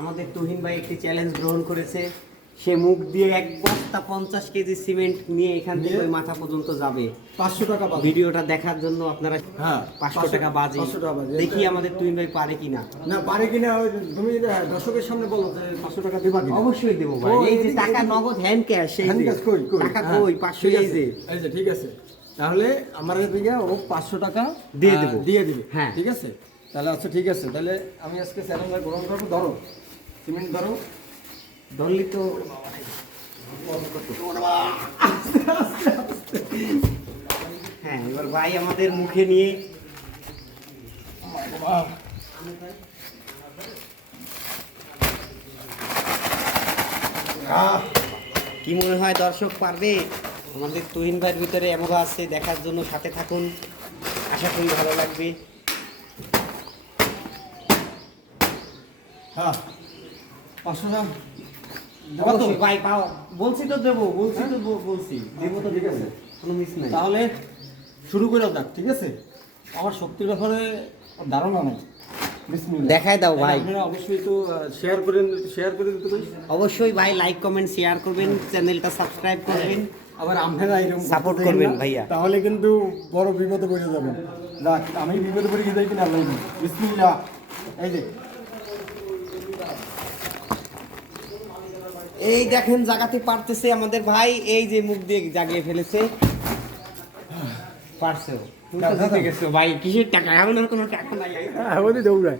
আমাদের তুহিন ভাই একটি চ্যালেঞ্জ গ্রহণ করেছে। সে মুখ দিয়ে এক বস্তা 50 কেজি সিমেন্ট নিয়ে এখান থেকে ওই মাথা পর্যন্ত যাবে। 500 টাকা বাজে। ভিডিওটা দেখার জন্য আপনারা হ্যাঁ 500 টাকা বাজে। 500 টাকা বাজে। দেখি আমাদের তুহিন ভাই পারে কিনা। না পারে কিনা ওই তুমি দর্শকের সামনে বলো যে 500 টাকা দিবা কিনা। অবশ্যই দেবো ভাই। এই যে টাকা নগদ হ্যান্ড ক্যাশ, এই হ্যান্ড যে ক্যাশ কই কই টাকা কই 500 এই যে। এই যে ঠিক আছে, তাহলে আমার এদিকে ও 500 টাকা দিয়ে দেবো। দিয়ে দিবে। হ্যাঁ ঠিক আছে, তাহলে আচ্ছা ঠিক আছে, তাহলে আমি আজকে চ্যালেঞ্জ গ্রহণ করবো। ধরো সিমেন্ট ধরো। ধরলি তো হ্যাঁ, এবার ভাই আমাদের মুখে নিয়ে কি মনে হয় দর্শক পারবে? আমাদের তুহিন ভাইয়ের ভিতরে এমন আছে, দেখার জন্য সাথে থাকুন, আশা করি ভালো লাগবে। হ্যাঁ 500 টাকা অবশ্যই ভাই পাও, বলছি তো দেবো, বলছি তো বলছি দেবো তো, ঠিক আছে, কোনো মিস নাই। তাহলে শুরু করে দাও। ঠিক আছে, আমার শক্তির ব্যাপারে ধারণা নাই। বিসমিল্লাহ। দেখাই দাও ভাই। আপনারা অবশ্যই তো শেয়ার করে দিতে পারি। অবশ্যই ভাই লাইক কমেন্ট শেয়ার করবেন, চ্যানেলটা সাবস্ক্রাইব করবেন, আবার আপনারা এরকম সাপোর্ট করতে করবেন চান না, ভাইয়া। তাহলে কিন্তু বড় বিপদে পড়ে যাবেন। যাক, আমি বিপদে পড়ে গিয়ে যাই কিনা আল্লাহ জানে। বিসমিল্লাহ। এই যে এই দেখেন জাগাতে পারতেছে আমাদের ভাই, এই যে মুখ দিয়ে জাগিয়ে ফেলেছে, পারছেও। তুমি তো জিতে গেছো ভাই, কিসের টাকা? এখন আর কোনো টাকা নাই। দৌড়ায়।